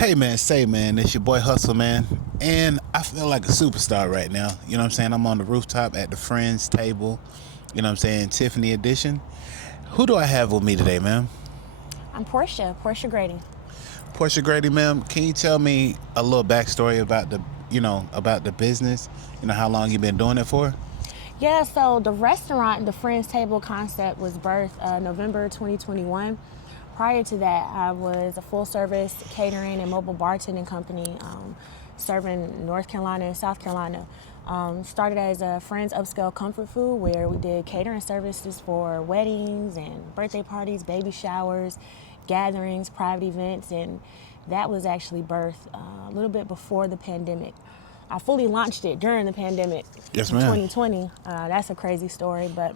Hey man, say man, it's your boy Hustle man, and I feel like a superstar right now. You know what I'm saying? I'm on the rooftop at the friends table. You know what I'm saying? Tiffany edition. Who do I have with me today, ma'am? I'm Portia Grady. Portia Grady, ma'am. Can you tell me a little backstory about the business? You know how long you been doing it for? Yeah, so the restaurant, the Friends Table concept was birthed November 2021. Prior to that, I was a full-service catering and mobile bartending company serving North Carolina and South Carolina. Started as a Friends Upscale Comfort Food where we did catering services for weddings and birthday parties, baby showers, gatherings, private events, and that was actually birthed a little bit before the pandemic. I fully launched it during the pandemic Yes, in ma'am. 2020. That's a crazy story, but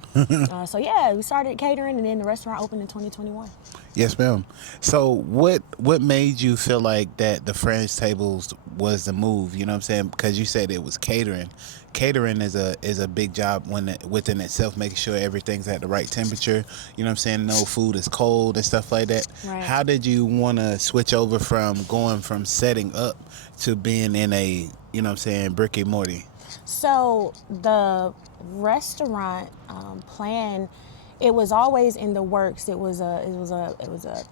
so yeah, we started catering and then the restaurant opened in 2021. Yes, ma'am. So what made you feel like that the Friends tables was the move? You know what I'm saying? Because you said it was catering. Catering is a big job within itself, making sure everything's at the right temperature. You know what I'm saying? No food is cold and stuff like that. Right. How did you want to switch over from going from setting up to being in a, you know what I'm saying, brick and mortar? So the restaurant plan, it was always in the works. It was a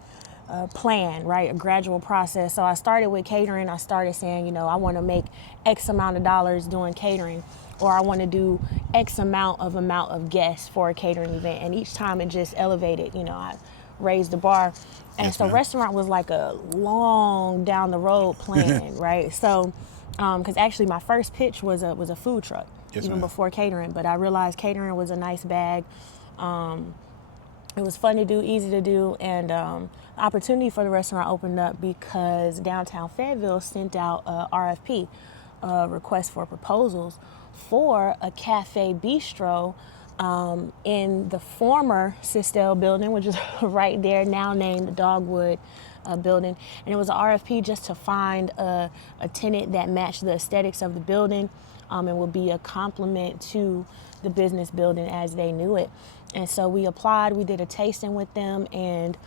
plan, right? A gradual process. So I started with catering. I started saying, I want to make X amount of dollars doing catering, or I want to do X amount of guests for a catering event. And each time it just elevated. I raised the bar. And Yes, so ma'am. restaurant was like a long down the road plan, right? So, because actually my first pitch was a food truck, Yes, even ma'am. before catering. But I realized catering was a nice bag. It was fun to do, easy to do, and the opportunity for the restaurant opened up because downtown Fayetteville sent out a RFP, request for proposals, for a cafe bistro in the former Sistel building, which is right there, now named the Dogwood building. And it was an RFP just to find a tenant that matched the aesthetics of the building and would be a complement to the business building as they knew it. And so we applied, we did a tasting with them, and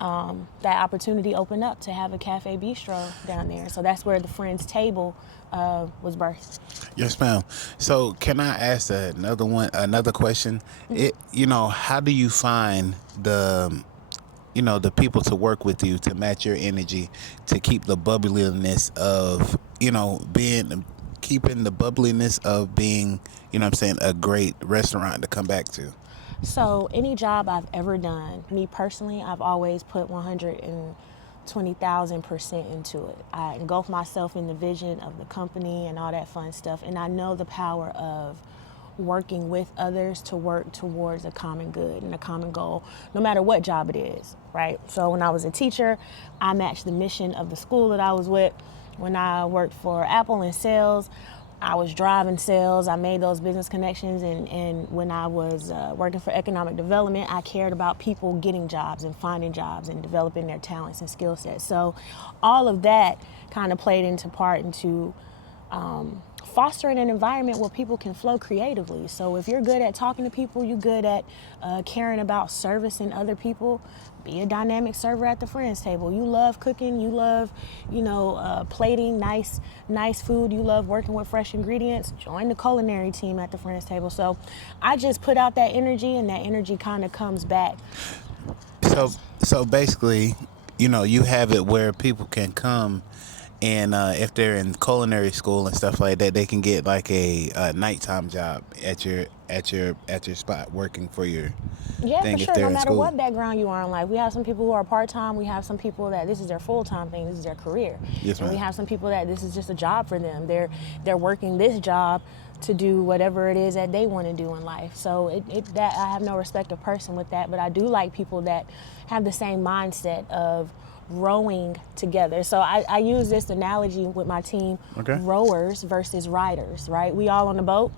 that opportunity opened up to have a cafe bistro down there. So that's where the Friends Table was birthed. Yes, ma'am. So can I ask another question? How do you find the people to work with you to match your energy to keep the bubbliness of, keeping the bubbliness of being, what I'm saying, a great restaurant to come back to? So any job I've ever done, me personally, I've always put 120,000% into it. I engulf myself in the vision of the company and all that fun stuff. And I know the power of working with others to work towards a common good and a common goal, no matter what job it is, right? So when I was a teacher, I matched the mission of the school that I was with. When I worked for Apple in sales, I was driving sales. I made those business connections. And when I was working for economic development, I cared about people getting jobs and finding jobs and developing their talents and skill sets. So all of that kind of played into part into fostering an environment where people can flow creatively. So if you're good at talking to people, you're good at caring about servicing other people, be a dynamic server at the Friends Table. You love cooking, you love, plating nice food, you love working with fresh ingredients, join the culinary team at the Friends Table. So I just put out that energy, and that energy kind of comes back. So basically, you have it where people can come, and if they're in culinary school and stuff like that, they can get like a nighttime job at your spot working for your Yeah, thing for if sure. they're No in matter school. what background you are in life, we have some people who are part-time. We have some people that this is their full-time thing. This is their career. Yes, and ma'am. we have some people that this is just a job for them. They're working this job to do whatever it is that they want to do in life. So that I have no respect of person with that, but I do like people that have the same mindset of rowing together. So I use this analogy with my team: Okay. rowers versus riders. Right? We all on the boat.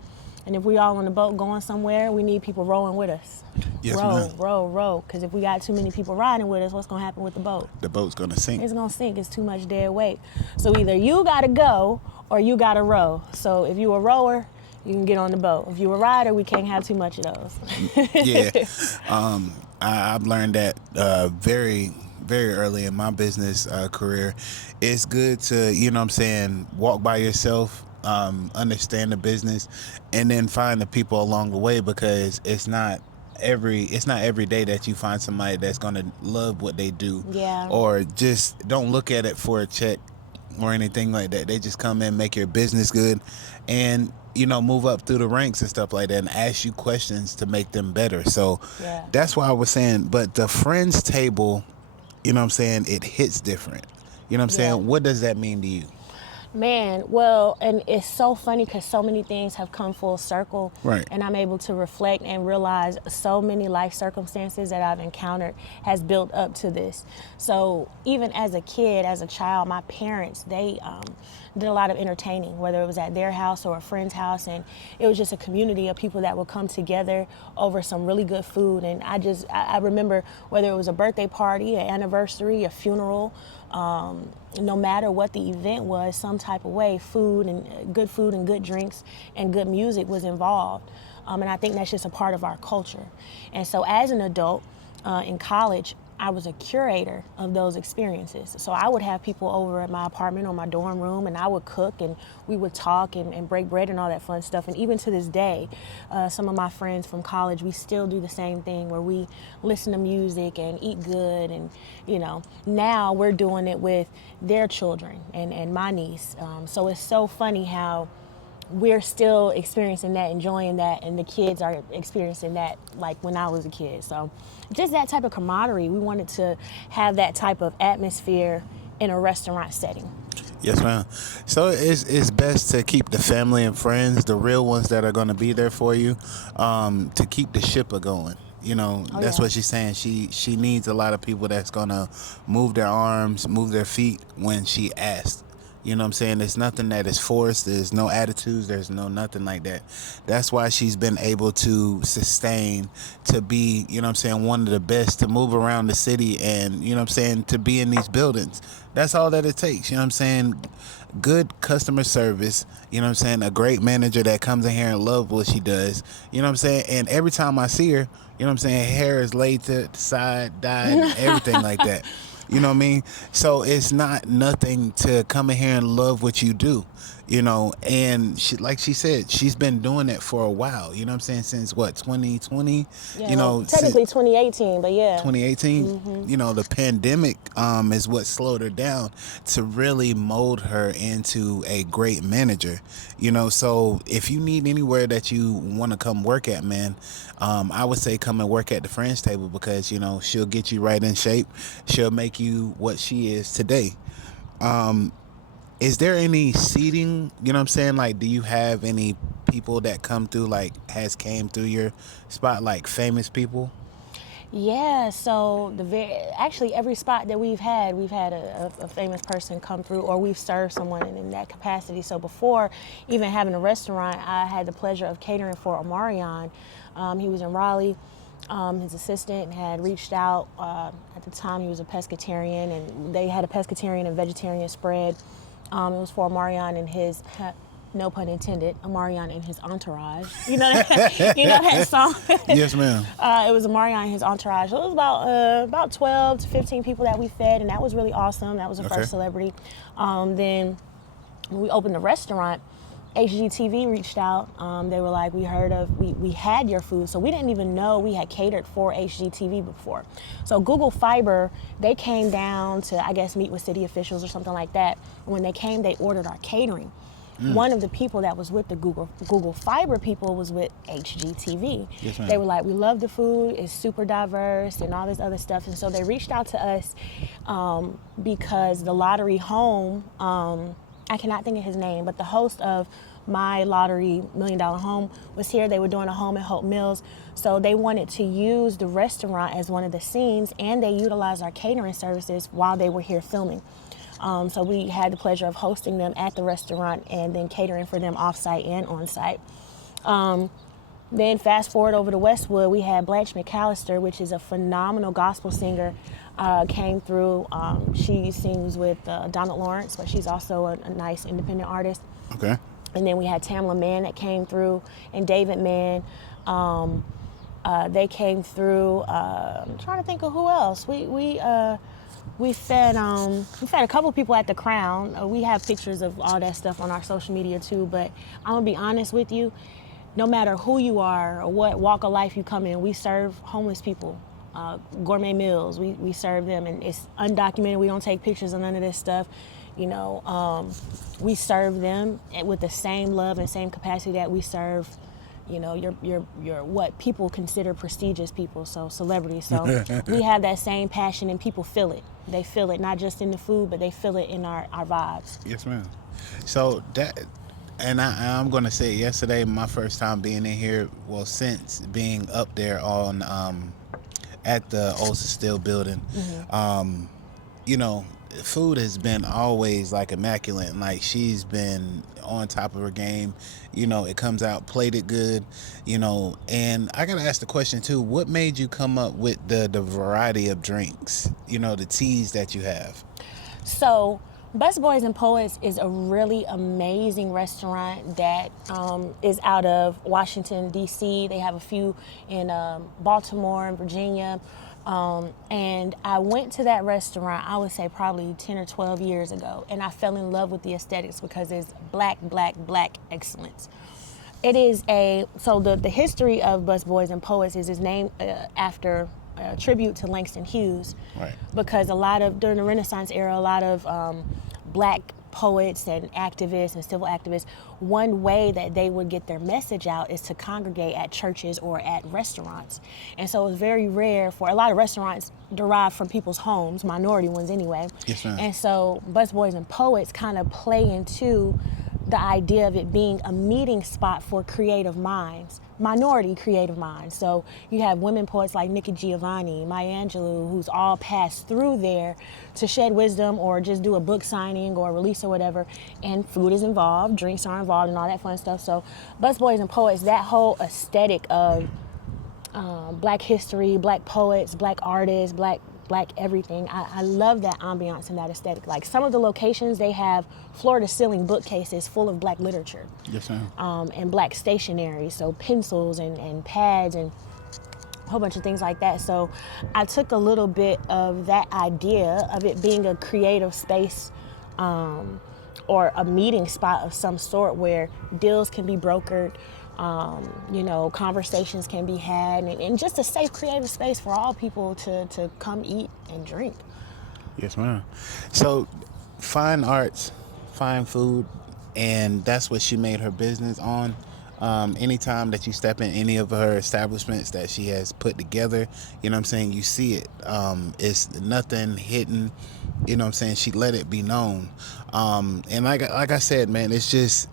And if we all on the boat going somewhere, we need people rowing with us. Yes, row, ma'am. row. Because if we got too many people riding with us, what's going to happen with the boat? The boat's gonna sink. It's going to sink. It's too much dead weight. So either you got to go or you got to row. So if you a rower, you can get on the boat. If you a rider, we can't have too much of those. Yeah. I've learned that very very early in my business career, it's good to, you know what I'm saying, walk by yourself, understand the business, and then find the people along the way, because it's not every day that you find somebody that's going to love what they do, Yeah. or just don't look at it for a check or anything like that. They just come in, make your business good, and move up through the ranks and stuff like that, and ask you questions to make them better. So Yeah. that's why I was saying, but the friends table, what I'm saying, it hits different. You know what I'm Yeah. saying? What does that mean to you? Man, well, and it's so funny because so many things have come full circle, Right. and I'm able to reflect and realize so many life circumstances that I've encountered has built up to this. So even as a kid, as a child, my parents, they did a lot of entertaining, whether it was at their house or a friend's house, and it was just a community of people that would come together over some really good food. And I remember whether it was a birthday party, an anniversary, a funeral, no matter what the event was, some type of way, food and good drinks and good music was involved. And I think that's just a part of our culture. And so as an adult in college, I was a curator of those experiences. So I would have people over at my apartment or my dorm room, and I would cook, and we would talk and break bread and all that fun stuff. And even to this day, some of my friends from college, we still do the same thing where we listen to music and eat good. And, now we're doing it with their children and my niece. So it's so funny how we're still experiencing that, enjoying that, and the kids are experiencing that like when I was a kid. So just that type of camaraderie. We wanted to have that type of atmosphere in a restaurant setting. Yes, ma'am. So it's best to keep the family and friends, the real ones that are going to be there for you, to keep the ship going. Oh, That's yeah. what she's saying. She needs a lot of people that's going to move their arms, move their feet when she asks. You know what I'm saying? There's nothing that is forced. There's no attitudes. There's no nothing like that. That's why she's been able to sustain, to be, you know what I'm saying, one of the best, to move around the city, and, you know what I'm saying, to be in these buildings. That's all that it takes. You know what I'm saying? Good customer service. You know what I'm saying? A great manager that comes in here and loves what she does. You know what I'm saying? And every time I see her, you know what I'm saying, hair is laid to the side, dyed, and everything like that. You know what I mean? So it's not nothing to come in here and love what you do, and like she said, she's been doing it for a while, you know what I'm saying, since what, 2020, Yeah, well, technically 2018, but yeah. 2018. The pandemic is what slowed her down to really mold her into a great manager. So if you need anywhere that you want to come work at, man, I would say come and work at the Friends Table, because she'll get you right in shape. She'll make you what she is today. Is there any seating, you know what I'm saying, like, do you have any people that come through, like, has came through your spot, like famous people? Yeah, so actually every spot that we've had a famous person come through, or we've served someone in that capacity. So before even having a restaurant, I had the pleasure of catering for Omarion. He was in Raleigh. His assistant had reached out. At the time, he was a pescatarian, and they had a pescatarian and vegetarian spread. It was for Omarion and his, no pun intended, Omarion and his entourage. You know that, you know that song? Yes, ma'am. It was Omarion and his entourage. So it was about 12 to 15 people that we fed, and that was really awesome. That was the first celebrity. Then when we opened the restaurant, HGTV reached out. They were like, we had your food. So we didn't even know we had catered for HGTV before. So Google Fiber, they came down to, I guess, meet with city officials or something like that. When they came, they ordered our catering. One of the people that was with the Google Fiber people was with HGTV. Yes, ma'am. They were like, we love the food, it's super diverse and all this other stuff. And so they reached out to us because the lottery home, I cannot think of his name, but the host of My Lottery $1 Million Home was here. They were doing a home at Hope Mills. So they wanted to use the restaurant as one of the scenes, and they utilized our catering services while they were here filming. So we had the pleasure of hosting them at the restaurant and then catering for them off-site and on-site. Then fast forward over to Westwood, we had Blanche McAllister, which is a phenomenal gospel singer, came through. She sings with Donald Lawrence, but she's also a nice independent artist. Okay. And then we had Tamla Mann that came through, and David Mann. They came through. I'm trying to think of who else. We fed a couple people at the Crown. We have pictures of all that stuff on our social media too. But I'm gonna be honest with you, no matter who you are or what walk of life you come in, we serve homeless people. Gourmet meals, we serve them, and it's undocumented. We don't take pictures of none of this stuff. You know, we serve them with the same love and same capacity that we serve, you know, your what people consider prestigious people, so celebrities. So we have that same passion, and people feel it. They feel it not just in the food, but they feel it in our vibes. Yes, ma'am. So that, and I'm gonna say, yesterday, my first time being in here. Well, since being up there on at the Olsa Steel building, you know, food has been always like immaculate. Like, she's been on top of her game. You know, it comes out plated good. You know, and I gotta ask the question too: what made you come up with the variety of drinks? You know, the teas that you have. So, Busboys and Poets is a really amazing restaurant that is out of Washington, D.C. They have a few in Baltimore and Virginia. And I went to that restaurant, I would say probably 10 or 12 years ago, and I fell in love with the aesthetics because it's black, black, black excellence. It is the history of Busboys and Poets is named after a tribute to Langston Hughes. Right. Because during the Renaissance era, a lot of black poets and activists and civil activists, one way that they would get their message out is to congregate at churches or at restaurants. And so it was very rare for a lot of restaurants derived from people's homes, minority ones anyway. Yes, ma'am. And so Busboys and Poets kind of play into the idea of it being a meeting spot for creative minds, minority creative minds. So you have women poets like Nikki Giovanni, Maya Angelou, who's all passed through there to shed wisdom or just do a book signing or a release or whatever. And food is involved, drinks are involved, and all that fun stuff. So Busboys and Poets, that whole aesthetic of black history, black poets, black artists, black everything. I love that ambiance and that aesthetic. Like, some of the locations, they have floor-to-ceiling bookcases full of black literature. Yes, ma'am. And black stationery, so pencils and pads and a whole bunch of things like that. So I took a little bit of that idea of it being a creative space or a meeting spot of some sort where deals can be brokered, you know, conversations can be had, and just a safe creative space for all people to come eat and drink. Yes, ma'am. So, fine arts, fine food, and that's what she made her business on. Anytime that you step in any of her establishments that she has put together, you know what I'm saying, you see it. It's nothing hidden, you know what I'm saying, she let it be known. And like I said, man, it's just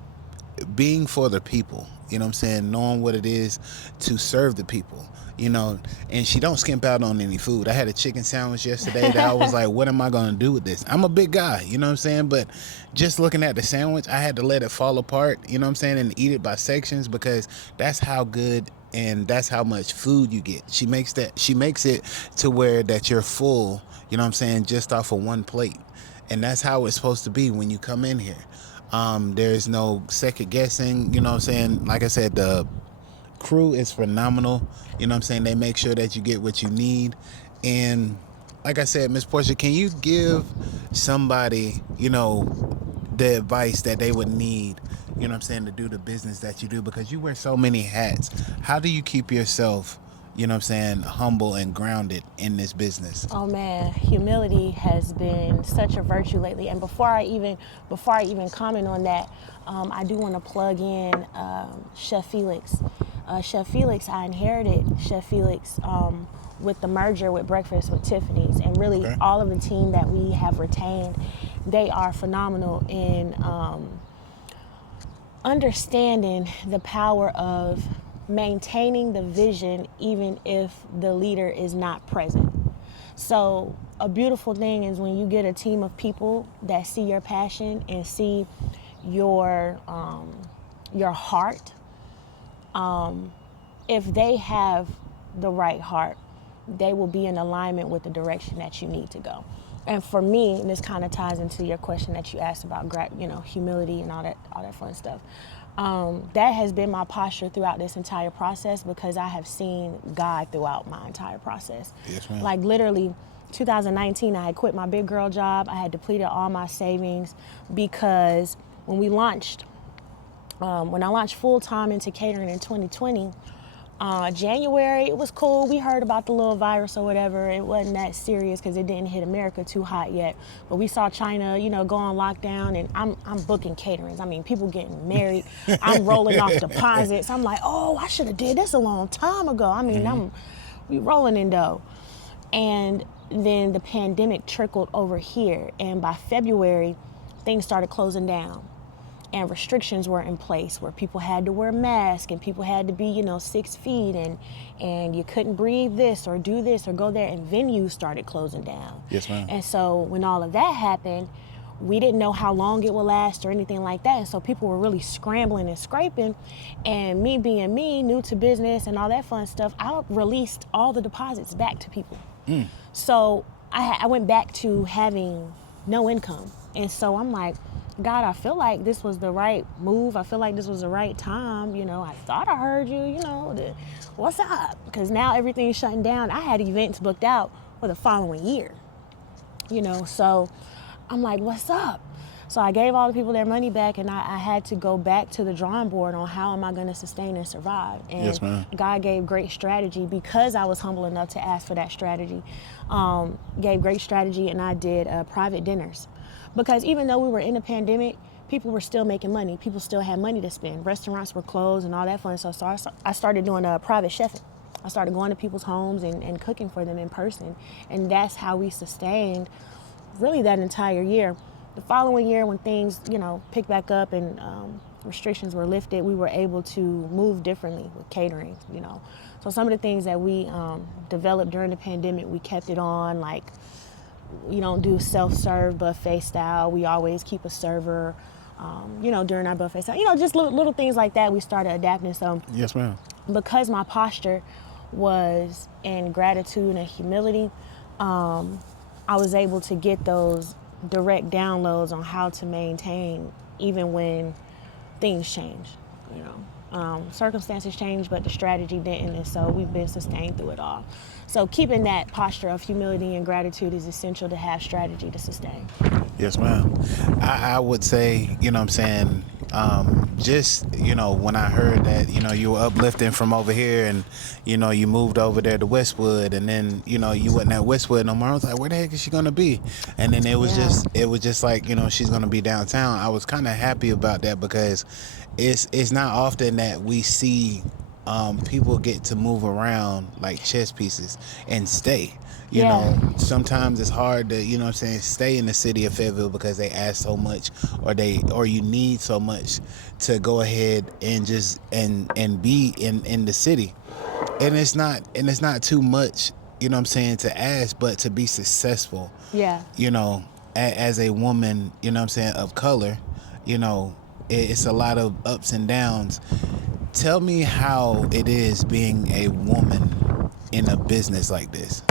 being for the people, you know what I'm saying, knowing what it is to serve the people, you know, and she don't skimp out on any food. I had a chicken sandwich yesterday that I was like, what am I going to do with this? I'm a big guy, you know what I'm saying, but just looking at the sandwich, I had to let it fall apart, you know what I'm saying, and eat it by sections, because that's how good and that's how much food you get. She makes it to where that you're full, you know what I'm saying, just off of one plate. And that's how it's supposed to be when you come in here. There's no second guessing, you know what I'm saying? Like I said, the crew is phenomenal. You know what I'm saying? They make sure that you get what you need. And like I said, Miss Portia, can you give somebody, you know, the advice that they would need, you know what I'm saying, to do the business that you do? Because you wear so many hats. How do you keep yourself, you know what I'm saying, humble and grounded in this business? Oh man, humility has been such a virtue lately. And before I even comment on that, I do want to plug in Chef Felix. Chef Felix, I inherited Chef Felix with the merger with Breakfast with Tiffany's, and really all of the team that we have retained, they are phenomenal in understanding the power of maintaining the vision even if the leader is not present. So a beautiful thing is when you get a team of people that see your passion and see your heart. If they have the right heart, they will be in alignment with the direction that you need to go. And for me, and this kind of ties into your question that you asked about, you know, humility and all that fun stuff. That has been my posture throughout this entire process because I have seen God throughout my entire process. Yes, ma'am. Like literally 2019, I had quit my big girl job. I had depleted all my savings because when we launched, when I launched full time into catering in 2020, January, it was cool. We heard about the little virus or whatever. It wasn't that serious because it didn't hit America too hot yet. But we saw China, go on lockdown, and I'm booking caterings. I mean, people getting married. I'm rolling off deposits. I'm like, oh, I should have did this a long time ago. I mean, we rolling in dough. And then the pandemic trickled over here. And by February, things started closing down. And restrictions were in place where people had to wear masks and people had to be, 6 feet and you couldn't breathe this or do this or go there, and venues started closing down. Yes, ma'am. And so when all of that happened, we didn't know how long it would last or anything like that. And so people were really scrambling and scraping. And me being me, new to business and all that fun stuff, I released all the deposits back to people. So I went back to having no income. And so I'm like, God, I feel like this was the right move. I feel like this was the right time. I thought I heard you, what's up? Because now everything's shutting down. I had events booked out for the following year, so I'm like, what's up? So I gave all the people their money back, and I had to go back to the drawing board on how am I going to sustain and survive. And Yes, ma'am. God gave great strategy because I was humble enough to ask for that strategy. Gave great strategy, and I did private dinners. Because even though we were in a pandemic, people were still making money. People still had money to spend. Restaurants were closed and all that fun stuff. So I started doing private chefing. I started going to people's homes and cooking for them in person. And that's how we sustained really that entire year. The following year, when things, picked back up and restrictions were lifted, we were able to move differently with catering, So some of the things that we developed during the pandemic, we kept it on, like, we don't do self-serve buffet style. We always keep a server, during our buffet style. Just little things like that we started adapting. So Yes, ma'am. because my posture was in gratitude and humility, I was able to get those direct downloads on how to maintain even when things change, circumstances change, but the strategy didn't, and so we've been sustained through it all. So keeping that posture of humility and gratitude is essential to have strategy to sustain. Yes, ma'am. I would say, just, when I heard that, you were uplifting from over here and, you moved over there to Westwood, and then, you wasn't at Westwood no more. I was like, where the heck is she going to be? And then it was just like, she's going to be downtown. I was kind of happy about that because it's not often that we see people get to move around like chess pieces and stay. Sometimes it's hard to, stay in the city of Fayetteville because they ask so much or you need so much to go ahead and just and be in the city. And it's not too much, to ask, but to be successful. Yeah. As a woman, of color, it's a lot of ups and downs. Tell me how it is being a woman in a business like this,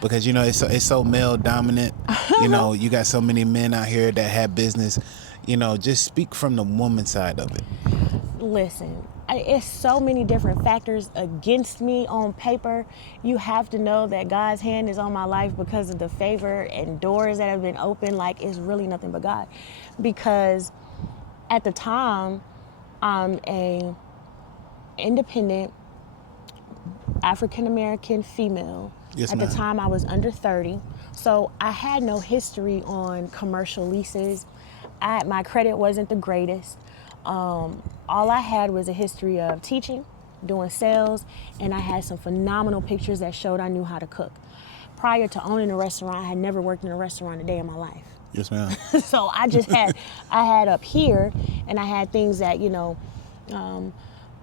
because it's so male dominant. You got so many men out here that have business. Just speak from the woman side of it. Listen, it's so many different factors against me on paper. You have to know that God's hand is on my life because of the favor and doors that have been opened. Like, it's really nothing but God, because at the time I'm a independent African-American female. Yes, At ma'am. the time I was under 30. So I had no history on commercial leases. My credit wasn't the greatest. All I had was a history of teaching, doing sales, and I had some phenomenal pictures that showed I knew how to cook. Prior to owning a restaurant, I had never worked in a restaurant a day in my life. Yes, ma'am. So I had up here, and I had things that,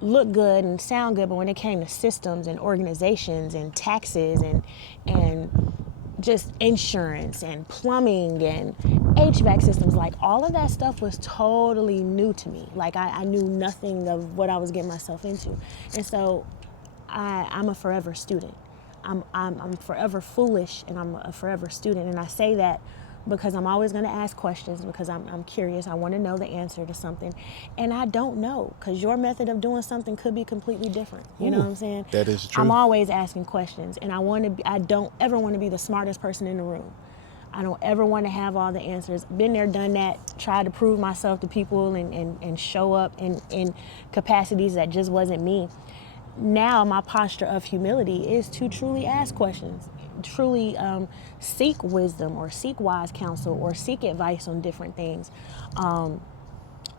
look good and sound good, but when it came to systems and organizations and taxes and just insurance and plumbing and HVAC systems, like all of that stuff was totally new to me. Like I knew nothing of what I was getting myself into. And so I'm a forever student. I'm forever foolish, and I'm a forever student. And I say that because I'm always going to ask questions because I'm curious. I want to know the answer to something. And I don't know, because your method of doing something could be completely different. You know what I'm saying? That is true. I'm always asking questions, and I don't ever want to be the smartest person in the room. I don't ever want to have all the answers. Been there, done that, tried to prove myself to people and show up in capacities that just wasn't me. Now my posture of humility is to truly ask questions, truly seek wisdom or seek wise counsel or seek advice on different things.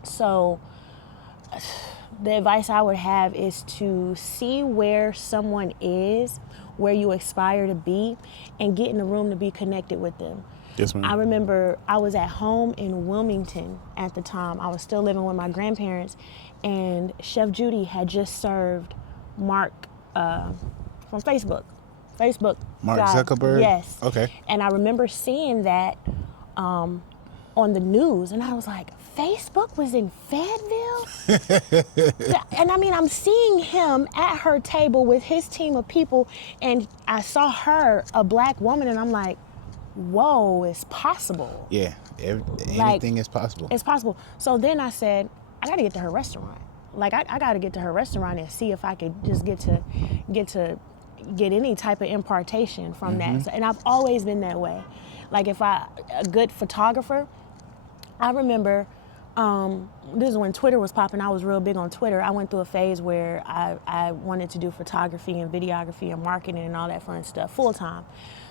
So the advice I would have is to see where someone is, where you aspire to be, and get in the room to be connected with them. Yes, ma'am. I remember I was at home in Wilmington at the time. I was still living with my grandparents, and Chef Judy had just served Mark from Facebook. Mark guy. Zuckerberg? Yes. Okay. And I remember seeing that on the news, and I was like, Facebook was in Fayetteville? And I mean, I'm seeing him at her table with his team of people, and I saw her, a black woman, and I'm like, whoa, it's possible. Yeah, anything is possible. It's possible. So then I said, I got to get to her restaurant. Like, I got to get to her restaurant and see if I could just get any type of impartation from that. So, and I've always been that way. Like, if a good photographer, I remember, this is when Twitter was popping. I was real big on Twitter. I went through a phase where I wanted to do photography and videography and marketing and all that fun stuff full time.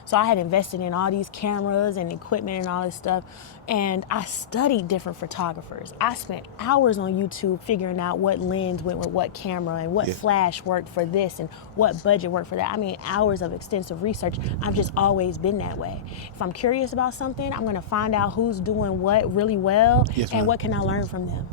So I had invested in all these cameras and equipment and all this stuff. And I studied different photographers. I spent hours on YouTube figuring out what lens went with what camera and what flash worked for this and what budget worked for that. I mean, hours of extensive research. I've just always been that way. If I'm curious about something, I'm gonna find out who's doing what really well and what can I learn from them.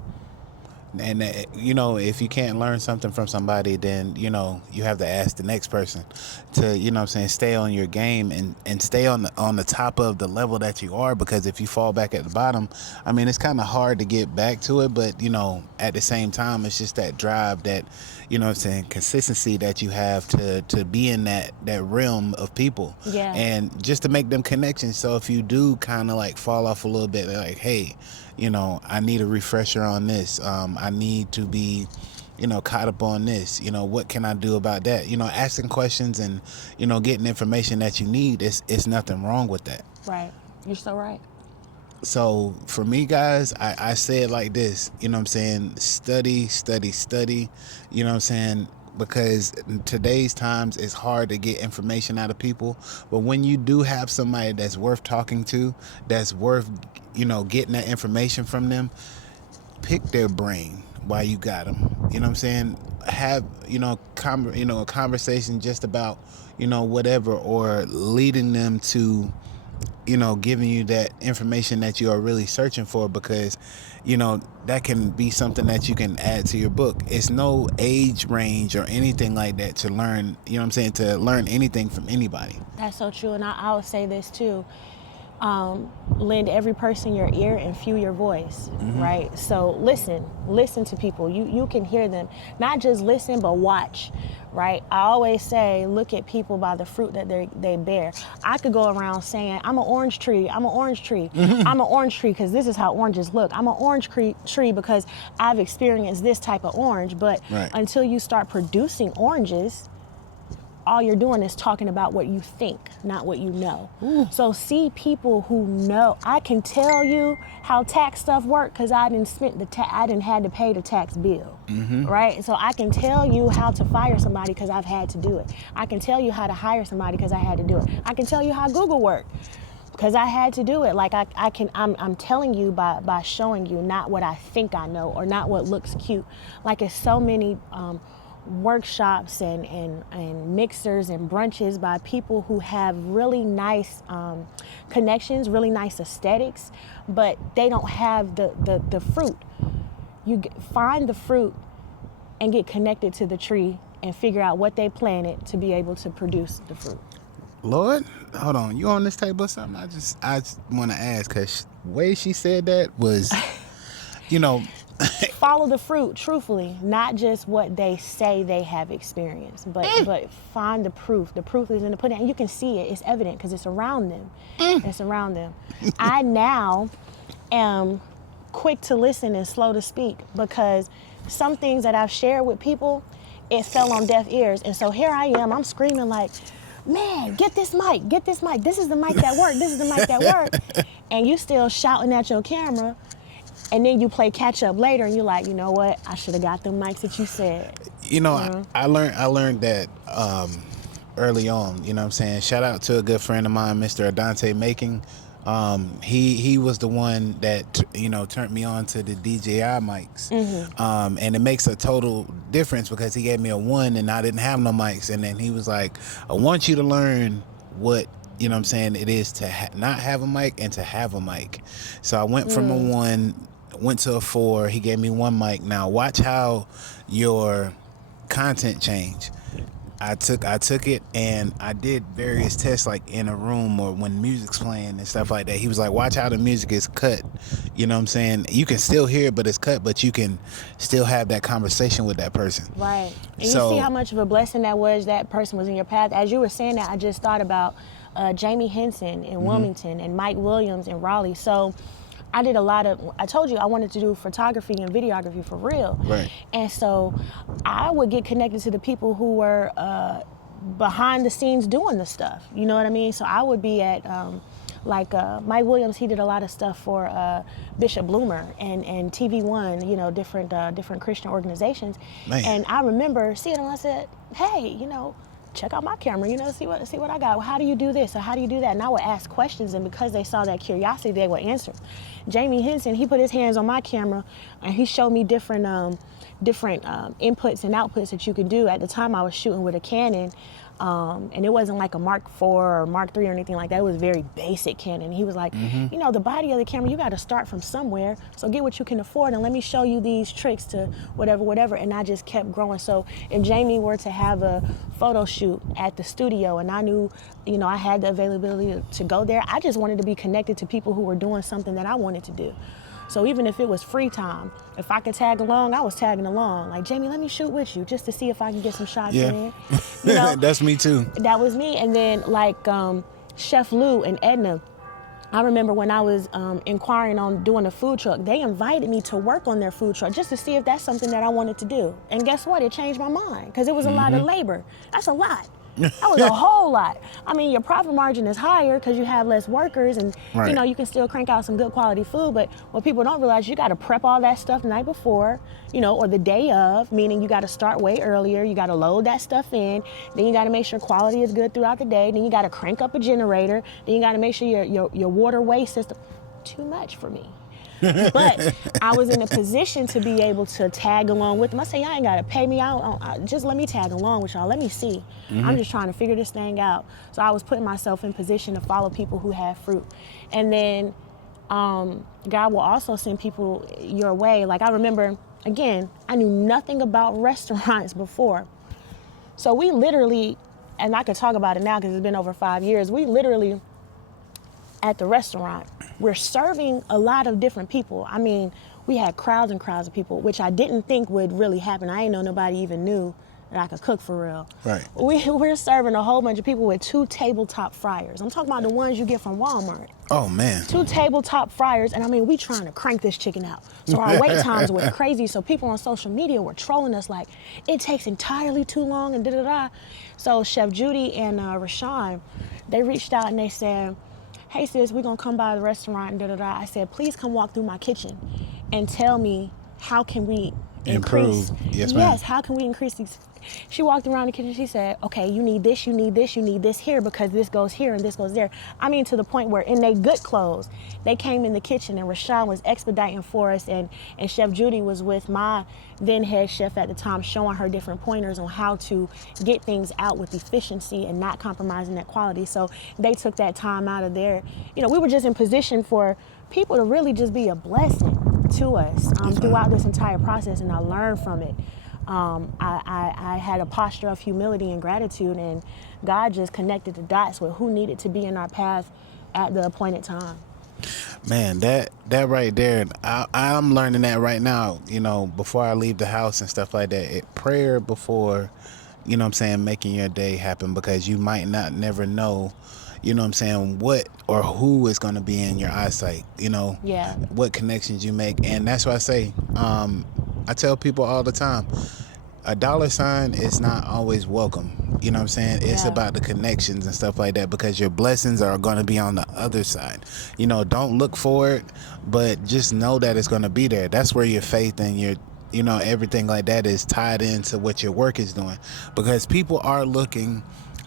And if you can't learn something from somebody, then you have to ask the next person to stay on your game and stay on the top of the level that you are, because if you fall back at the bottom, I mean, it's kind of hard to get back to it, but at the same time, it's just that drive, that consistency that you have to be in that realm of people, and just to make them connections. So if you do kind of like fall off a little bit, they're like, hey, I need a refresher on this. I need to be, caught up on this. What can I do about that? Asking questions and, getting information that you need, it's nothing wrong with that. Right. You're so right. So for me, guys, I say it like this, study, because in today's times it's hard to get information out of people. But when you do have somebody that's worth talking to, that's worth, getting that information from them, pick their brain while you got them. Have, a conversation just about, whatever, or leading them to, giving you that information that you are really searching for, because that can be something that you can add to your book. It's no age range or anything like that to learn, to learn anything from anybody. That's so true. And I would say this too. Lend every person your ear and few your voice, right? So listen to people. You can hear them. Not just listen, but watch, right? I always say, look at people by the fruit that they bear. I could go around saying, I'm an orange tree. I'm an orange tree. I'm an orange tree because this is how oranges look. I'm an orange tree because I've experienced this type of orange. But until you start producing oranges, all you're doing is talking about what you think, not what you know. So see people who know. I can tell you how tax stuff work because I didn't had to pay the tax bill, right? So I can tell you how to fire somebody because I've had to do it. I can tell you how to hire somebody because I had to do it. I can tell you how Google worked because I had to do it. Like I'm telling you by showing you, not what I think I know or not what looks cute. Like it's so many workshops and mixers and brunches by people who have really nice connections, really nice aesthetics, but they don't have the fruit. Find the fruit and get connected to the tree and figure out what they planted to be able to produce the fruit. Lord, hold on, you on this table or something? I just want to ask, because the way she said that was, Follow the fruit, truthfully, not just what they say they have experienced, but find the proof. The proof is in the pudding, and you can see it. It's evident because it's around them. It's around them. I now am quick to listen and slow to speak because some things that I've shared with people, it fell on deaf ears, and so here I am. I'm screaming like, man, get this mic, get this mic. This is the mic that worked. This is the mic that worked. And you still shouting at your camera. And then you play catch up later, and you're like, you know what? I should have got them mics that you said. You know, I learned that early on. You know what I'm saying? Shout out to a good friend of mine, Mr. Adante Making. He was the one that turned me on to the DJI mics. And it makes a total difference because he gave me a one, and I didn't have no mics. And then he was like, I want you to learn what it is to not have a mic and to have a mic. So I went from a one, went to a four. He gave me one mic. Now watch how your content change. I took it and I did various tests, like in a room or when music's playing and stuff like that. He was like, watch how the music is cut. You know what I'm saying? You can still hear it, but it's cut, but you can still have that conversation with that person. Right. And you see how much of a blessing that was, that person was in your path. As you were saying that, I just thought about Jamie Henson in Wilmington and Mike Williams in Raleigh. So I did a lot of, I told you I wanted to do photography and videography for real. Right. And so I would get connected to the people who were behind the scenes doing the stuff. You know what I mean? So I would be at, Mike Williams, he did a lot of stuff for Bishop Bloomer and TV One, different Christian organizations. Man. And I remember seeing him, I said, hey, check out my camera, see what I got. Well, how do you do this or how do you do that? And I would ask questions, and because they saw that curiosity, they would answer. Jamie Henson, he put his hands on my camera and he showed me different inputs and outputs that you could do. At the time I was shooting with a Canon, and it wasn't like a Mark IV or Mark III or anything like that. It was very basic Canon. He was like, the body of the camera, you got to start from somewhere. So get what you can afford and let me show you these tricks to whatever. And I just kept growing. So if Jamie were to have a photo shoot at the studio and I knew, I had the availability to go there, I just wanted to be connected to people who were doing something that I wanted to do. So even if it was free time, if I could tag along, I was tagging along. Like, Jamie, let me shoot with you just to see if I can get some shots in. That's me too. That was me. And then Chef Lou and Edna, I remember when I was inquiring on doing a food truck, they invited me to work on their food truck just to see if that's something that I wanted to do. And guess what? It changed my mind because it was a lot of labor. That's a lot. That was a whole lot. I mean, your profit margin is higher because you have less workers and, right. You can still crank out some good quality food. But what people don't realize, you got to prep all that stuff the night before, or the day of, meaning you got to start way earlier. You got to load that stuff in. Then you got to make sure quality is good throughout the day. Then you got to crank up a generator. Then you got to make sure your waterway system. Too much for me. But I was in a position to be able to tag along with them. I say, y'all ain't got to pay me out. Just let me tag along with y'all. Let me see. I'm just trying to figure this thing out. So I was putting myself in position to follow people who have fruit. And then God will also send people your way. Like I remember, again, I knew nothing about restaurants before. So we literally, and I could talk about it now because it's been over 5 years, we literally, at the restaurant, we're serving a lot of different people. I mean, we had crowds and crowds of people, which I didn't think would really happen. I didn't know nobody even knew that I could cook for real. Right. We're serving a whole bunch of people with 2 tabletop fryers. I'm talking about the ones you get from Walmart. Oh, man. 2 tabletop fryers, and I mean, we trying to crank this chicken out. So our wait times were crazy, so people on social media were trolling us like, it takes entirely too long and da-da-da. So Chef Judy and Rashawn, they reached out and they said, hey sis, we're gonna come by the restaurant and da-da-da. I said, please come walk through my kitchen and tell me how can we increase. Yes, ma'am. Yes, how can we increase these? She walked around the kitchen, she said, okay, you need this, you need this, you need this here because this goes here and this goes there. I mean, to the point where in their good clothes, they came in the kitchen and Rashawn was expediting for us and Chef Judy was with my then head chef at the time showing her different pointers on how to get things out with efficiency and not compromising that quality. So they took that time out of their, we were just in position for people to really just be a blessing to us throughout this entire process, and I learned from it. I had a posture of humility and gratitude, and God just connected the dots with who needed to be in our path at the appointed time. Man, that right there, I'm learning that right now. Before I leave the house and stuff like that, prayer before, what I'm saying, making your day happen, because you might not never know, what I'm saying, what or who is going to be in your eyesight. Yeah. What connections you make, and that's why I say, I tell people all the time, a dollar sign is not always welcome. You know what I'm saying? It's Yeah. about the connections and stuff like that, because your blessings are going to be on the other side. Don't look for it, but just know that it's going to be there. That's where your faith and your everything like that is tied into what your work is doing, because people are looking.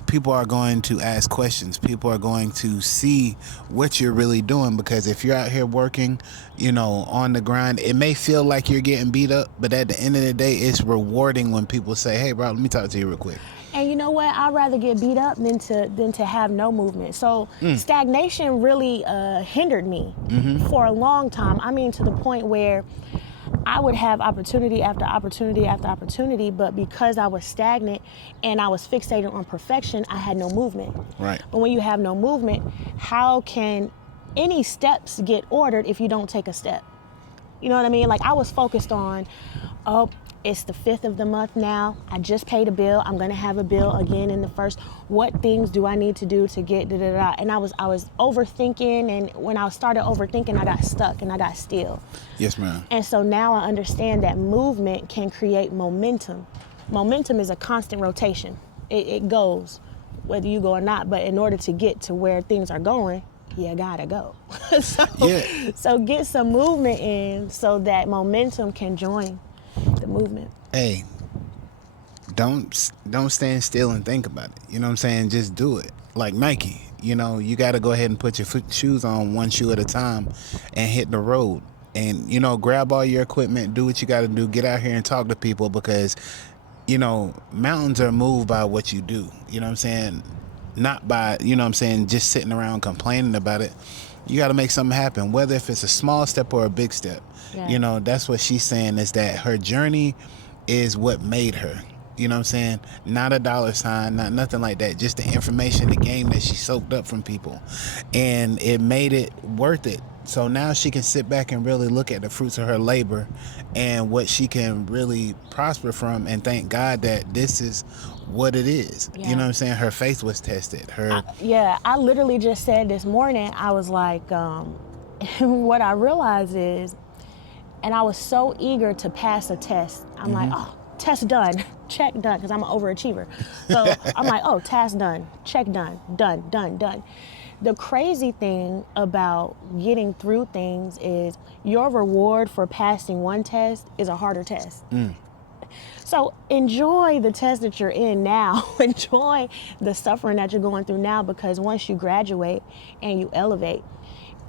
People are going to ask questions. People are going to see what you're really doing, because if you're out here working, on the grind, it may feel like you're getting beat up, but at the end of the day, it's rewarding when people say, "Hey, bro, let me talk to you real quick." And you know what? I'd rather get beat up than to have no movement. So stagnation really hindered me for a long time. I mean, to the point where I would have opportunity after opportunity after opportunity, but because I was stagnant and I was fixated on perfection, I had no movement. Right. But when you have no movement, how can any steps get ordered if you don't take a step? You know what I mean? Like, I was focused on, oh, it's the 5th of the month now. I just paid a bill. I'm gonna have a bill again in the 1st. What things do I need to do to get da da da? And I was overthinking, and when I started overthinking, I got stuck and I got still. Yes, ma'am. And so now I understand that movement can create momentum. Momentum is a constant rotation. It goes, whether you go or not. But in order to get to where things are going, you gotta go. So get some movement in so that momentum can join the movement. Hey, don't stand still and think about it. You know what I'm saying? Just do it. Like Nike, you got to go ahead and put your shoes on one shoe at a time and hit the road. And grab all your equipment, do what you got to do, get out here and talk to people, because mountains are moved by what you do. You know what I'm saying? Not by, just sitting around complaining about it. You got to make something happen, whether if it's a small step or a big step. Yeah. That's what she's saying, is that her journey is what made her. You know what I'm saying? Not a dollar sign, not nothing like that. Just the information, the game that she soaked up from people. And it made it worth it. So now she can sit back and really look at the fruits of her labor and what she can really prosper from, and thank God that this is what it is. Yeah. You know what I'm saying? Her faith was tested. I literally just said this morning, I was like, what I realized is, and I was so eager to pass a test. I'm like, oh, test done, check done, because I'm an overachiever. So I'm like, oh, task done, check done, done. The crazy thing about getting through things is your reward for passing one test is a harder test. So enjoy the test that you're in now. Enjoy the suffering that you're going through now, because once you graduate and you elevate,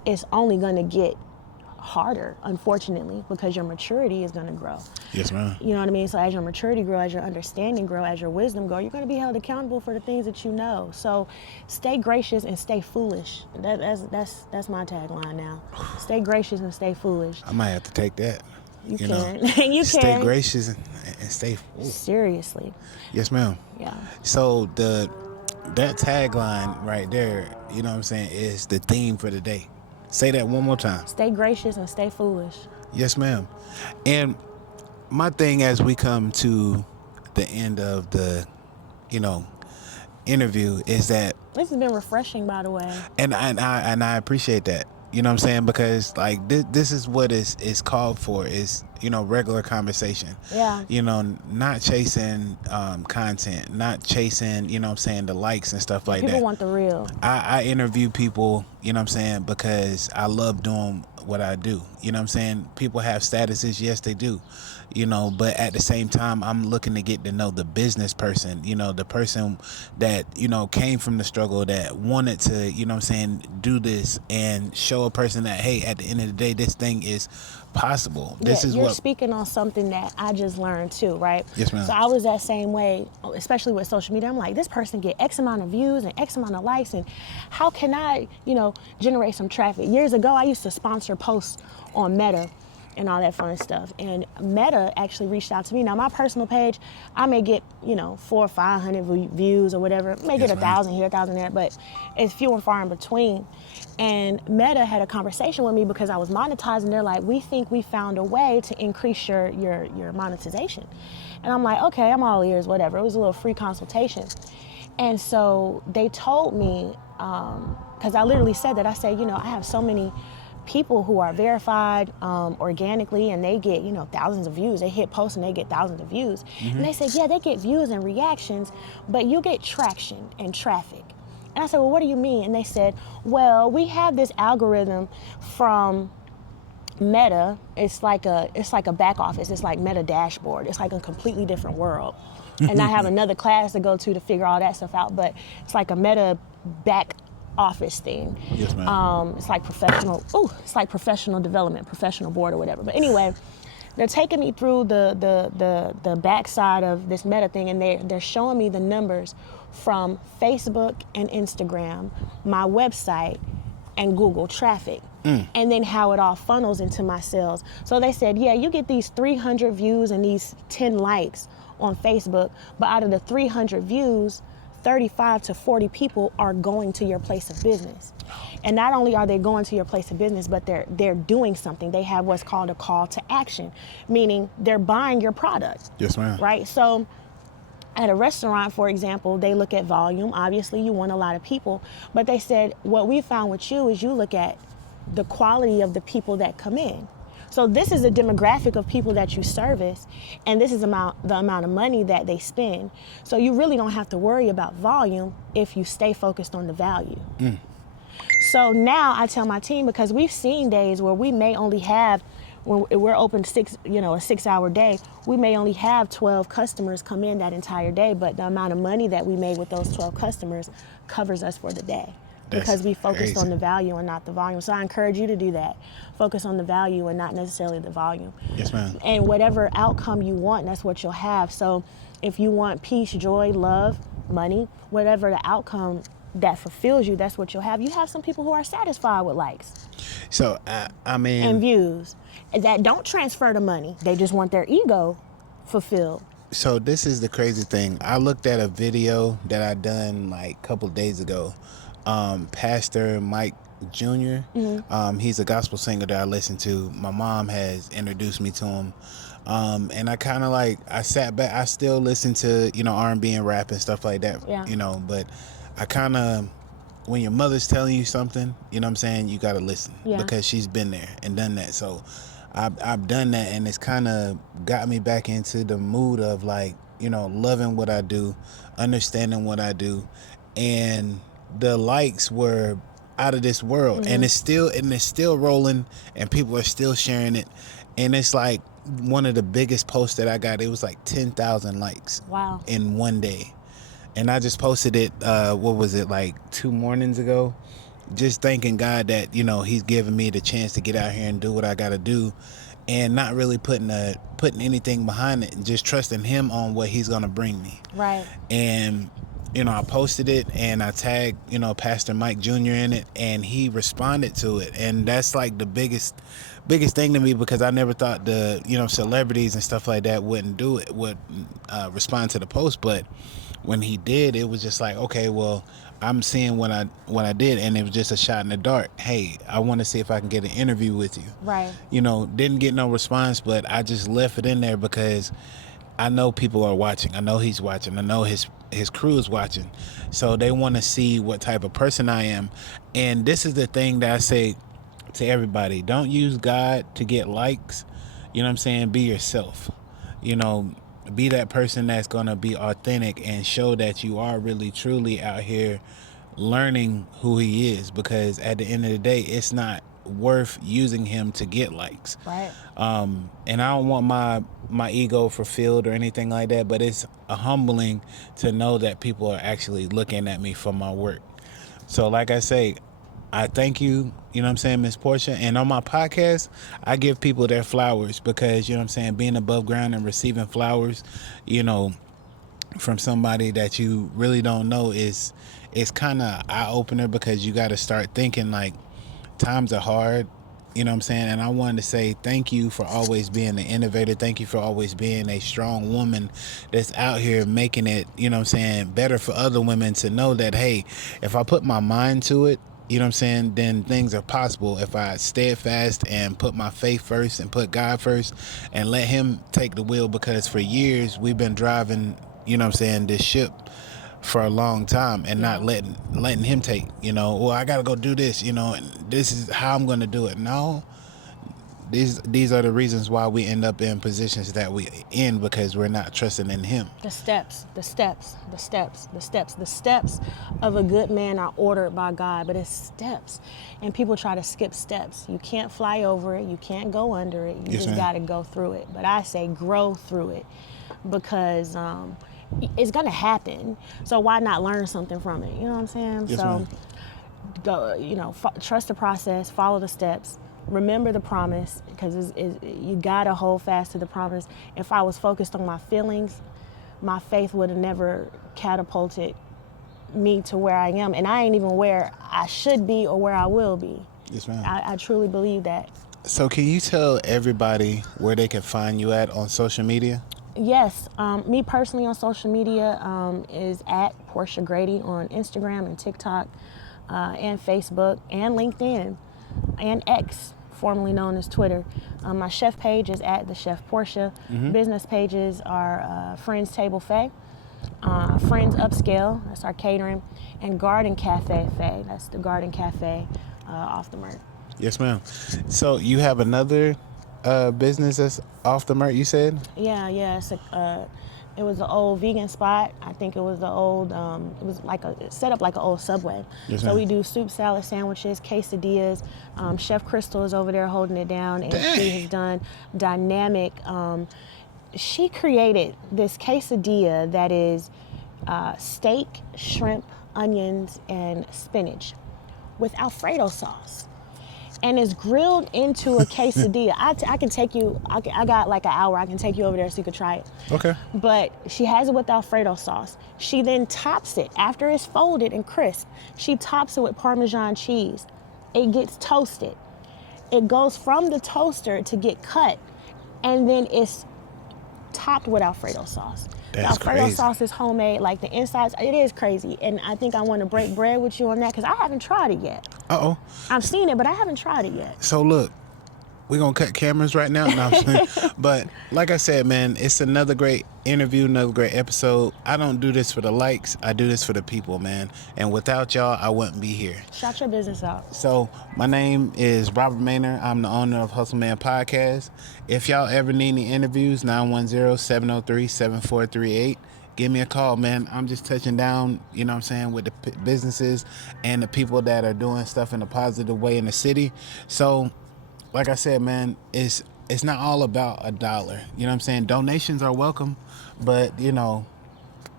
it's only going to get harder, unfortunately, because your maturity is going to grow. Yes, ma'am. You know what I mean? So as your maturity grow, as your understanding grow, as your wisdom grow, you're going to be held accountable for the things that you know. So stay gracious and stay foolish. That's my tagline now. Stay gracious and stay foolish. I might have to take that. You can. You stay can. gracious and stay. Ooh. Seriously. Yes, ma'am. Yeah. So that tagline right there, you know what I'm saying, is the theme for the day. Say that one more time. Stay gracious and stay foolish. Yes, ma'am. And my thing, as we come to the end of the, interview, is that This has been refreshing, by the way. and I appreciate that. You know what I'm saying? Because like this is what is called for, is regular conversation. Yeah. Not chasing content, not chasing what I'm saying, the likes and stuff like that. People want the real. I interview people, what I'm saying, because I love doing what I do. You know what I'm saying? People have statuses, yes they do. But at the same time, I'm looking to get to know the business person, the person that, came from the struggle, that wanted to, what I'm saying, do this, and show a person that, hey, at the end of the day, this thing is possible. This is you're what speaking on something that I just learned too, right? Yes, ma'am. So I was that same way, especially with social media. I'm like, this person get X amount of views and X amount of likes, and how can I, generate some traffic? Years ago, I used to sponsor posts on Meta, and all that fun stuff. And Meta actually reached out to me. Now, my personal page, I may get, 400 or 500 views or whatever. May get 1,000 here, 1,000 there, but it's few and far in between. And Meta had a conversation with me because I was monetizing. They're like, we think we found a way to increase your monetization. And I'm like, okay, I'm all ears, whatever. It was a little free consultation. And so they told me, because I literally said that, I said, I have so many people who are verified organically, and they get, thousands of views. They hit posts and they get thousands of views. And they said, yeah, they get views and reactions, but you get traction and traffic. And I said, well, what do you mean? And they said, well, we have this algorithm from Meta. It's like a back office. It's like Meta dashboard. It's like a completely different world. And I have another class to go to figure all that stuff out, but it's like a Meta back office thing. Yes, ma'am. It's like professional development, professional board or whatever. But anyway, they're taking me through the backside of this Meta thing, and they're showing me the numbers from Facebook and Instagram, my website, and Google traffic. And then how it all funnels into my sales. So they said, yeah, you get these 300 views and these 10 likes on Facebook, but out of the 300 views, 35 to 40 people are going to your place of business. And not only are they going to your place of business, but they're doing something. They have what's called a call to action, meaning they're buying your product. Yes, ma'am. Right? So at a restaurant, for example, they look at volume. Obviously, you want a lot of people, but they said, what we found with you is you look at the quality of the people that come in. So this is a demographic of people that you service, and this is the amount of money that they spend. So you really don't have to worry about volume if you stay focused on the value. So now I tell my team, because we've seen days where we may only have, when we're open a 6-hour day, we may only have 12 customers come in that entire day, but the amount of money that we made with those 12 customers covers us for the day. Because we focused on the value and not the volume. So I encourage you to do that. Focus on the value and not necessarily the volume. Yes, ma'am. And whatever outcome you want, that's what you'll have. So if you want peace, joy, love, money, whatever the outcome that fulfills you, that's what you'll have. You have some people who are satisfied with likes. So, I mean... and views. That don't transfer to money. They just want their ego fulfilled. So this is the crazy thing. I looked at a video that I done like a couple days ago. Pastor Mike Jr. He's a gospel singer that I listen to. My mom has introduced me to him. And I kind of I sat back. I still listen to, R&B and rap and stuff like that, but I kind of, when your mother's telling you something, you know what I'm saying, you got to listen because she's been there and done that. So I've done that, and it's kind of got me back into the mood of loving what I do, understanding what I do, and the likes were out of this world. And it's still rolling, and people are still sharing it. And it's like one of the biggest posts that I got. It was like 10,000 likes. Wow. In one day. And I just posted it, 2 mornings ago, just thanking God that, he's giving me the chance to get out here and do what I got to do, and not really putting anything behind it, and just trusting him on what he's going to bring me. Right. And I posted it, and I tagged, Pastor Mike Jr. in it, and he responded to it. And that's like the biggest thing to me, because I never thought the, celebrities and stuff like that would respond to the post. But when he did, it was just like, okay, well, I'm seeing what I did, and it was just a shot in the dark. Hey, I want to see if I can get an interview with you. Right. Didn't get no response, but I just left it in there because I know people are watching. I know he's watching. I know his crew is watching. So they want to see what type of person I am. And this is the thing that I say to everybody. Don't use God to get likes. You know what I'm saying? Be yourself. Be that person that's going to be authentic and show that you are really, truly out here learning who he is. Because at the end of the day, it's not worth using him to get likes. Right. And I don't want my ego fulfilled or anything like that, but it's humbling to know that people are actually looking at me for my work. So like I say, I thank you, Miss Portia. And on my podcast, I give people their flowers because, being above ground and receiving flowers, from somebody that you really don't know is kind of eye-opener, because you got to start thinking like times are hard. You know what I'm saying? And I wanted to say thank you for always being an innovator. Thank you for always being a strong woman that's out here making it, you know what I'm saying, better for other women to know that, hey, if I put my mind to it, you know what I'm saying, then things are possible if I steadfast and put my faith first and put God first and let him take the wheel, because for years we've been driving, you know what I'm saying, this ship for a long time and not letting him take, well, I gotta go do this, and this is how I'm gonna do it. No, these are the reasons why we end up in positions that we in, because we're not trusting in him. The steps of a good man are ordered by God, but it's steps. And people try to skip steps. You can't fly over it. You can't go under it. You just got to go through it. But I say grow through it, because it's going to happen. So why not learn something from it? You know what I'm saying? Yes, so ma'am. go, trust the process, follow the steps. Remember the promise, because you gotta hold fast to the promise. If I was focused on my feelings, my faith would have never catapulted me to where I am, and I ain't even where I should be or where I will be. Yes, ma'am. I truly believe that. So can you tell everybody where they can find you at on social media? Yes, me personally on social media is at Portia Grady on Instagram and TikTok, and Facebook and LinkedIn and X, formerly known as Twitter. My chef page is at the Chef Portia. Business pages are Friends Table Faye, Friends Upscale, that's our catering, and Garden Cafe Faye, that's the Garden Cafe off the Mert. Yes, ma'am. So you have another business that's off the Mert, you said? Yeah. It was an old vegan spot. I think it was the old, it was like set up like an old Subway. Yes, so ma'am. we do soup, salad, sandwiches, quesadillas. Chef Crystal is over there holding it down, and she has done dynamic. She created this quesadilla that is steak, shrimp, onions, and spinach with Alfredo sauce. And it's grilled into a quesadilla. I can take you, I got like an hour, I can take you over there so you could try it. Okay. But she has it with Alfredo sauce. She then tops it, after it's folded and crisp, she tops it with Parmesan cheese. It gets toasted. It goes from the toaster to get cut, and then it's topped with Alfredo sauce. The That's Alfredo crazy. sauce is homemade, like the insides, it is crazy. And I think I want to break bread with you on that, because I haven't tried it yet. Uh-oh. I've seen it, but I haven't tried it yet. So look, we're going to cut cameras right now. No, I'm saying. But like I said, man, it's another great interview, another great episode. I don't do this for the likes. I do this for the people, man. And without y'all, I wouldn't be here. Shout your business out. So my name is Robert Maynard. I'm the owner of tleManPodcast. If y'all ever need any interviews, 910-703-7438. Give me a call, man. I'm just touching down, you know what I'm saying, with the businesses and the people that are doing stuff in a positive way in the city. So, like I said, man, it's not all about a dollar. You know what I'm saying? Donations are welcome, but,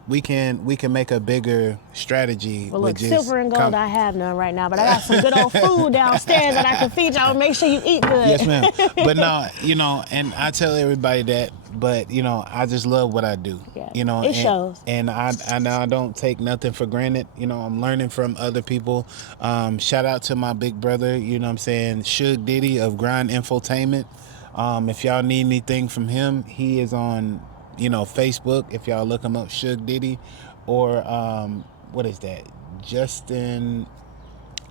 we can make a bigger strategy. Well, look, with just silver and gold, I have none right now, but I got some good old food downstairs that I can feed y'all. Make sure you eat good. Yes, ma'am. But no, and I tell everybody that, but I just love what I do. Yeah, It shows. And I don't take nothing for granted. I'm learning from other people. Shout out to my big brother, you know what I'm saying, Suge Diddy of Grind Infotainment. If y'all need anything from him, he is on Facebook. If y'all look him up, Suge Diddy, or what is that?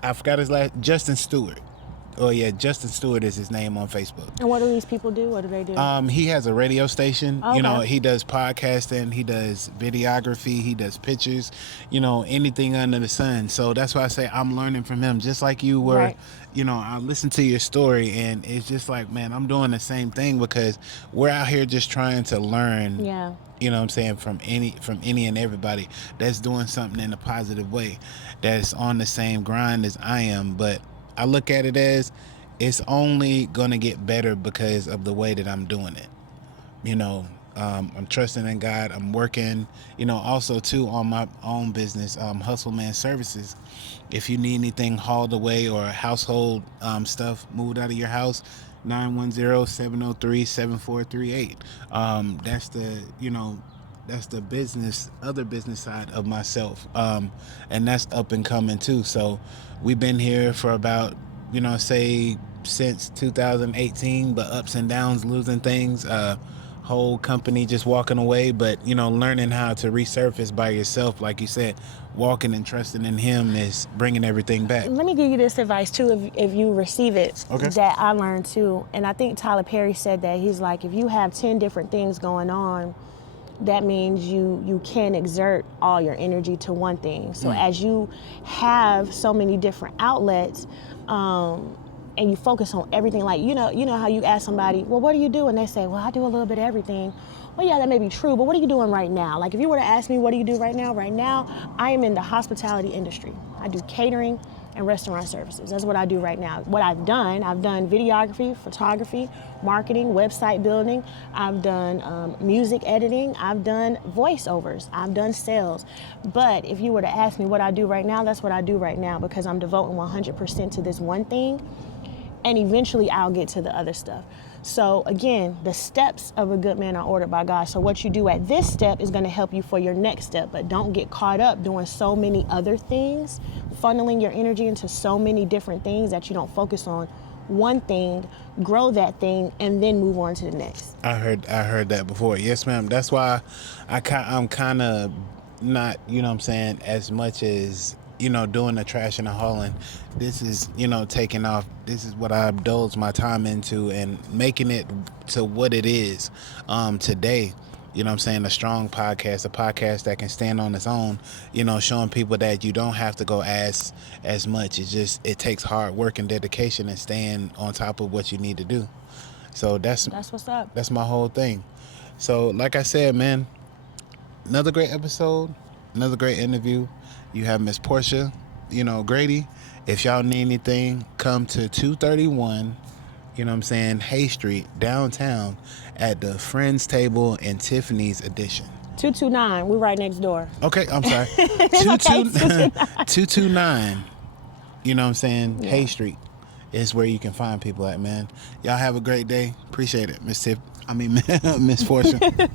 I forgot his last. Justin Stewart. Oh yeah, Justin Stewart is his name on Facebook. And what do these people do? What do they do? He has a radio station. Okay. He does podcasting, he does videography, he does pictures, anything under the sun. So that's why I say I'm learning from him, just like you were. Right. I listened to your story, and it's just like, man, I'm doing the same thing, because we're out here just trying to learn. Yeah. You know what I'm saying, from any and everybody that's doing something in a positive way, that's on the same grind as I am. But I look at it as it's only going to get better because of the way that I'm doing it. I'm trusting in God. I'm working, also too on my own business, Hustle Man Services. If you need anything hauled away or household stuff moved out of your house, 910-703-7438. That's the other business side of myself. And that's up and coming too. So we've been here for about, say since 2018, but ups and downs, losing things, whole company just walking away, but learning how to resurface by yourself, like you said, walking and trusting in him is bringing everything back. Let me give you this advice too, if you receive it, Okay. that I learned too. And I think Tyler Perry said that. He's like, if you have 10 different things going on, that means you can't exert all your energy to one thing. So as you have so many different outlets, and you focus on everything, like you know how you ask somebody, well, what do you do? And they say, well, I do a little bit of everything. Well, yeah, that may be true, but what are you doing right now? Like if you were to ask me, what do you do right now I am in the hospitality industry. I do catering and restaurant services. That's what I do right now. What I've done videography, photography, marketing, website building. I've done music editing. I've done voiceovers. I've done sales. But if you were to ask me what I do right now, that's what I do right now, because I'm devoting 100% to this one thing, and eventually I'll get to the other stuff. So again, the steps of a good man are ordered by God. So what you do at this step is going to help you for your next step, but don't get caught up doing so many other things, funneling your energy into so many different things that you don't focus on one thing, grow that thing, and then move on to the next. I heard that before. Yes, ma'am. That's why I'm kind of not, as much as, doing the trash and the hauling. This is, taking off. This is what I indulge my time into and making it to what it is today. A strong podcast, a podcast that can stand on its own, showing people that you don't have to go as much. It takes hard work and dedication and staying on top of what you need to do. So that's what's up. That's my whole thing. So like I said, man, another great episode, another great interview. You have Miss Portia, Grady. If y'all need anything, come to 231, Hay Street, downtown, at the Friends Table in Tiffany's Edition. 229, we're right next door. Okay, I'm sorry. 229, Hay Street is where you can find people at, man. Y'all have a great day. Appreciate it, Miss Portia.